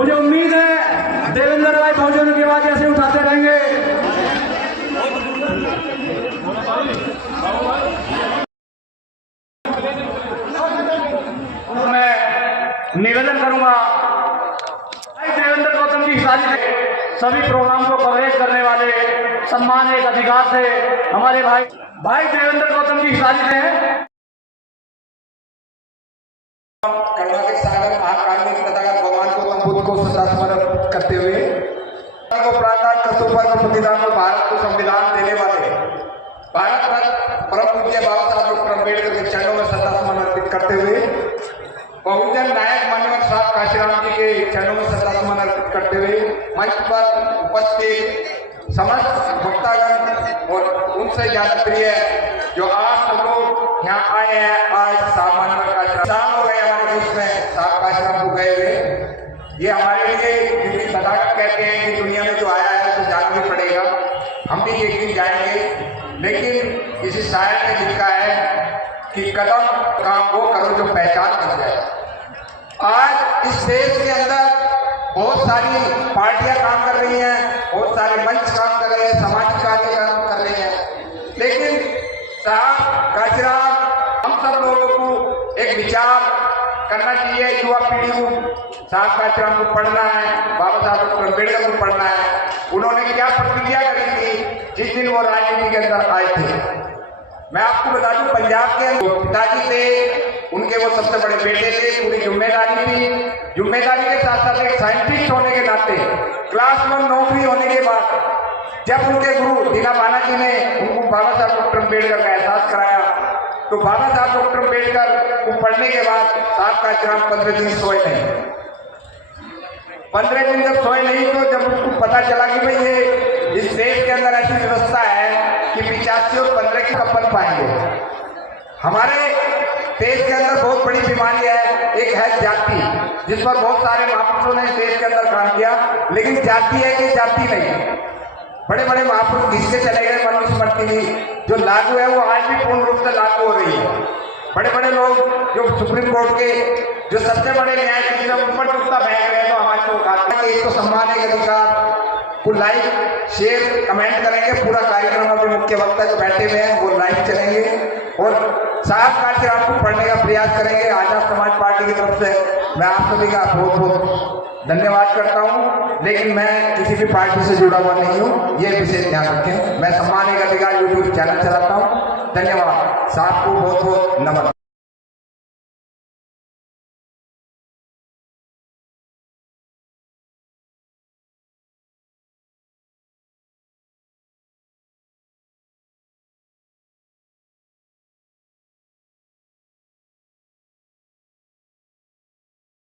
मुझे उम्मीद है देवेंद्र भाई बहुजन की आवाज ऐसे उठाते रहेंगे। मैं निवेदन करूंगा भाई देवेंद्र गौतम जी सभी प्रोग्राम को कवरेज करने वाले सम्मान एक अधिकार थे हमारे भाई देवेंद्र गौतम जी हिफाजत हैं। कर्नाटक सागर महाकारुणिक तथागत भगवान गौतम बुद्ध को श्रद्धा समर्पित करते हुए को प्रार्थना कस्तूरबा के प्रतिदान को भारत को संविधान देने वाले भारत रत्न परम पूज्य बाबा साहब डॉक्टर अम्बेडकर के चरणों में श्रद्धा समर्पित करते हुए बहुजन नायक माननीय साहब काशीराम जी के चरणों में श्रद्धा समर्पित करते हुए मंच पर उपस्थित समस्त भक्तागण और उनसे ज्यादा प्रिय जो आप लोग यहाँ आए हैं आज सामान्य का शाम हो गए हमारे बीच में साहब काशीराम को गए हुए। ये हमारे लिए क्योंकि तथागत कहते हैं कि दुनिया में जो आया है तो जाना भी पड़ेगा, हम भी एक दिन जाएंगे। लेकिन किसी शायर ने लिखा है कि कदम काम वो करो जो पहचान बन जाए। आज इस देश के अंदर बहुत सारी पार्टियां काम कर रही हैं, बहुत सारे मंच काम कर रहे हैं, सामाजिक कार्य काम कर रहे हैं, लेकिन साहब काशीराम हम सब लोगों को एक विचार करना चाहिए। युवा पीढ़ी को साहब काशीराम को पढ़ना है, बाबा साहब डॉक्टर अम्बेडकर को पढ़ना है। उन्होंने क्या प्रतिक्रिया करी थी जिस दिन वो राजनीति के अंदर आए थे। मैं आपको बता दूं पंजाब के पिताजी थे, उनके वो सबसे बड़े बेटे थे, पूरी जिम्मेदारी थी। जिम्मेदारी के साथ साथ एक साइंटिस्ट होने के नाते क्लास 1 नौकरी होने के बाद जब उनके गुरु दीना बानाजी ने उनको बाबा साहब डॉक्टर अम्बेडकर का एहसास कराया तो बाबा साहब डॉक्टर अम्बेडकर को पढ़ने के बाद साहब काशीराम 15 दिन सोए नहीं। 15 दिन जब सोए नहीं तो जब उसको पता चला कि भाई ये इस देश के अंदर ऐसी व्यवस्था है कि 85 और 15 की कब बन पाएंगे। हमारे देश के अंदर बहुत बड़ी बीमारी है, एक है जाति, जिस पर बहुत सारे महापुरुषों ने देश के अंदर काम किया, लेकिन जाति है कि जाति नहीं। बड़े बड़े महापुरुष घिसके चले गए, मनुस्मृति जो लागू है वो आज भी पूर्ण रूप से लागू हो रही है। बड़े बड़े लोग जो सुप्रीम कोर्ट के जो सबसे बड़े न्यायाधीश ऊपर टूटता बहक रहे हैं तो हमारे को उठाते हैं। इसको सम्मान के अधिकार को लाइक शेयर कमेंट करेंगे। पूरा कार्यक्रम अभी मुख्य वक्ता जो बैठे हुए हैं वो लाइव चलेंगे और साहब काशीराम को पढ़ने का प्रयास करेंगे। आजाद समाज पार्टी की तरफ से मैं आप सभी का बहुत बहुत धन्यवाद करता हूं, लेकिन मैं किसी भी पार्टी से जुड़ा हुआ नहीं हूं, ये विशेष ध्यान रखें। मैं सम्मान का अधिकार यूट्यूब चैनल चलाता हूं। धन्यवाद, साहब को बहुत बहुत नमन।